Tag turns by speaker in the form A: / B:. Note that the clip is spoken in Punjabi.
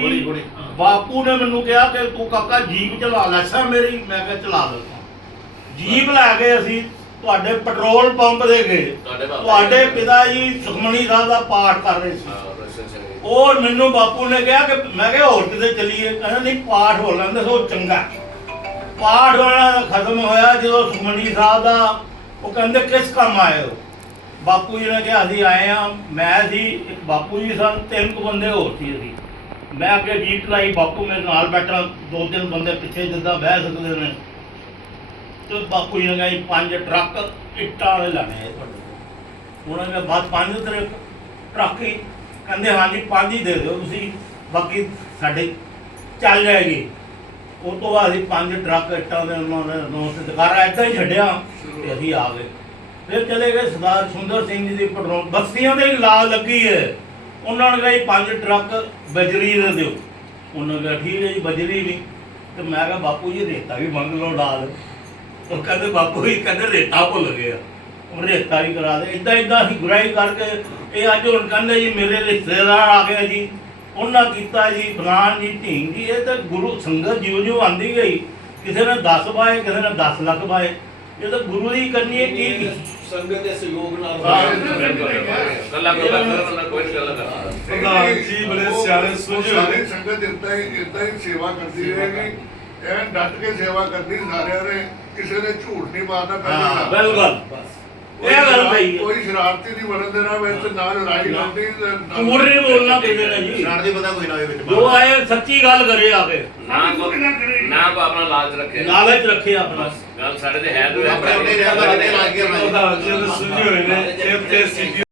A: ਗੋਲੀ ਗੋਲੀ।
B: ਬਾਪੂ ਨੇ ਮੈਨੂੰ ਕਿਹਾ ਕਿ ਤੂੰ ਕਾਕਾ ਜੀਪ ਚਲਾ ਲੈ ਸਰ ਮੇਰੀ ਮੈਂ ਕਿਹਾ ਚਲਾ ਦਿੰਦਾ। ਜੀਪ ਲੈ ਕੇ ਅਸੀਂ ਤੁਹਾਡੇ ਪੈਟਰੋਲ ਪੰਪ ਦੇ ਗਏ।
C: ਤੁਹਾਡੇ
B: ਪਿਤਾ ਜੀ ਸੁਖਮਣੀ ਸਾਹਿਬ ਦਾ ਪਾਠ ਕਰ ਰਹੇ ਸੀ। ਉਹ ਮੈਨੂੰ ਬਾਪੂ ਨੇ ਕਿਹਾ ਕਿ ਮੈਂ ਕਿਹਾ ਹੋਰ ਕਿਤੇ ਚੱਲੀਏ? ਕਹਿੰਦਾ ਨਹੀਂ ਪਾਠ ਹੋ ਲੈਂਦੇ ਸੋ ਚੰਗਾ। ਪਾਠ ਹੋਣਾ ਖਤਮ ਹੋਇਆ ਜਦੋਂ ਸੁਖਮਨੀ ਸਾਹਿਬ ਦਾ ਉਹ ਕਹਿੰਦੇ ਕਿਸ ਕੰਮ ਆਏ ਹੋ? ਬਾਪੂ ਜੀ ਨੇ ਕਿਹਾ ਅਸੀਂ ਆਏ ਆ ਮੈਂ ਸੀ ਇੱਕ ਬਾਪੂ ਜੀ ਸਨ ਤਿੰਨ ਕੁ ਬੰਦੇ ਹੋਰ ਸੀ ਅਸੀਂ। ਮੈਂ ਅੱਗੇ ਜੀਪ ਲਾਈ ਬਾਪੂ ਮੇਰੇ ਨਾਲ ਬੈਠਾ, ਦੋ ਤਿੰਨ ਬੰਦੇ ਪਿੱਛੇ ਜਿੱਦਾਂ ਬਹਿ ਸਕਦੇ ਨੇ। ਤੇ ਬਾਪੂ ਨੇ ਕਿਹਾ ਪੰਜ ਟਰੱਕ ਇੱਟਾਂ ਵਾਲੇ ਲਾਣੇ ਉਹਨਾਂ ਨੇ ਬਾਅਦ ਪੰਜ ਤੇਰੇ ਟਰੱਕ ਹੀ ਕਹਿੰਦੇ, ਹਾਂਜੀ, ਪੰਜ ਹੀ ਦੇ ਦਿਓ ਤੁਸੀਂ, ਬਾਕੀ ਸਾਡੇ ਚੱਲ ਜਾਏਗੀ। ਉਹ ਤੋਂ ਬਾਅਦ ਅਸੀਂ ਪੰਜ ਟਰੱਕ ਇੱਟਾਂ ਦੇ ਉਹਨਾਂ ਨੇ ਨੌ ਦੁਕਾਰਾ ਏਦਾਂ ਹੀ ਛੱਡਿਆ ਤੇ ਅਸੀਂ ਆ ਗਏ। ਫਿਰ ਚਲੇ ਗਏ ਸਰਦਾਰ ਸੁੰਦਰ ਸਿੰਘ ਜੀ ਦੀ ਪੈਟਰੋਲ, ਬਸਤੀਆਂ ਦੇ ਹੀ ਲਾ ਲੱਗੀ ਹੈ ਉਹਨਾਂ ਨੇ ਕਿਹਾ ਜੀ ਪੰਜ ਟਰੱਕ ਬਜਰੀ ਦੇ ਦਿਓ। ਉਹਨਾਂ ਨੇ ਕਿਹਾ ਠੀਕ ਹੈ ਜੀ ਬਜਰੀ ਵੀ। ਤੇ ਮੈਂ ਕਿਹਾ ਬਾਪੂ ਜੀ ਰੇਤਾ ਵੀ ਮੰਗ ਲਓ ਨਾਲ। ਉਹ ਕਹਿੰਦੇ ਬਾਪੂ ਜੀ ਕਹਿੰਦੇ ਰੇਤਾ ਭੁੱਲ ਗਿਆ। ਉਹ ਰੇਤਾ ਵੀ ਕਰਾ ਦੇ। ਇਦਾਂ ਇਦਾਂ ਅਸੀਂ ਗੁਰਾਈ ਕਰਕੇ ਇਹ ਅੱਜ ਹੁਣ ਕਹਿੰਦੇ ਜੀ ਮੇਰੇ ਰਿਸ਼ਤੇਦਾਰ ਆ ਗਏ ਜੀ। ਉਹਨਾਂ ਕੀਤਾ ਜੀ ਫਲਾਨ ਜੀ ਢੀਂਗ ਜੀ ਇਹ ਤਾਂ ਗੁਰੂ ਸੰਗਤ ਜਿਉਂ ਜਿਉਂ ਆਂਦੀ ਗਈ। ਕਿਸੇ ਨੇ 10 ਪਾਏ ਕਿਸੇ ਨੇ 10 ਲੱਖ ਪਾਏ ਇਹ ਤਾਂ ਗੁਰੂ ਦੀ ਕਰਨੀ ਹੈ ਕੀ?
D: ਸੰਗਤ ਦੇ ਸਹਿਯੋਗ ਨਾਲ
B: ਹਾਂ।
C: ਗੱਲਾਂ ਗੱਲਾਂ ਗੱਲਾਂ ਕੋਈ ਨਹੀਂ ਗੱਲਾਂ ਕਰ
A: ਪ੍ਰਧਾਨ ਜੀ ਬੜੇ ਸਿਆਣੇ ਸੁਝੇ
E: ਸਾਰੀ ਸੰਗਤ ਇਦਾਂ ਹੀ ਇਦਾਂ ਹੀ ਸੇਵਾ ਕਰਦੀ ਰਹੇਗੀ। ਐ ਡਟ ਕੇ ਸੇਵਾ ਕਰਦੀ ਸਾਰਿਆਂ ਨੇ ਕਿਸੇ ਨੇ ਝੂਠ ਨਹੀਂ ਮਾਰਨਾ ਪਹਿਲੀ।
B: ਬਿਲਕੁਲ। ਇਹ ਗੱਲ ਸਹੀ ਹੈ।
E: ਕੋਈ ਸ਼ਰਾਰਤੀ ਨਹੀਂ ਬਣਨ ਦੇਣਾ ਵਿੱਚ ਨਾ ਲੜਾਈ ਤੇ ਨਾ-
B: ਝੂਠ ਨਹੀਂ ਬੋਲਣਾ ਕਿਸੇ ਨੇ ਜੀ।
A: ਛਾੜ ਦੇ ਪਤਾ ਕੋਈ ਨਾ ਹੋਵੇ ਵਿੱਚ
B: ਜੋ ਆਏ ਸੱਚੀ ਗੱਲ ਕਰੇ ਆ ਕੇ
C: ਨਾ ਨਾ ਕੋ ਆਪਣਾ ਲਾਲਚ ਰੱਖੇ।
B: ਲਾਲਚ ਰੱਖੇ ਆਪਣਾ।
C: ਗੱਲ ਸਾਡੇ ਤੇ ਹੈ
A: ਆਪਣੇ ਆਪਣੇ ਰਹਿ ਬਾਰੇ ਤੇ ਕਰਨਾ
F: ਜੀ ਦੇ ਸੁਝੇ ਹੋਏ ਨੇ ਇੱਥੇ ਸਿੱਧੀ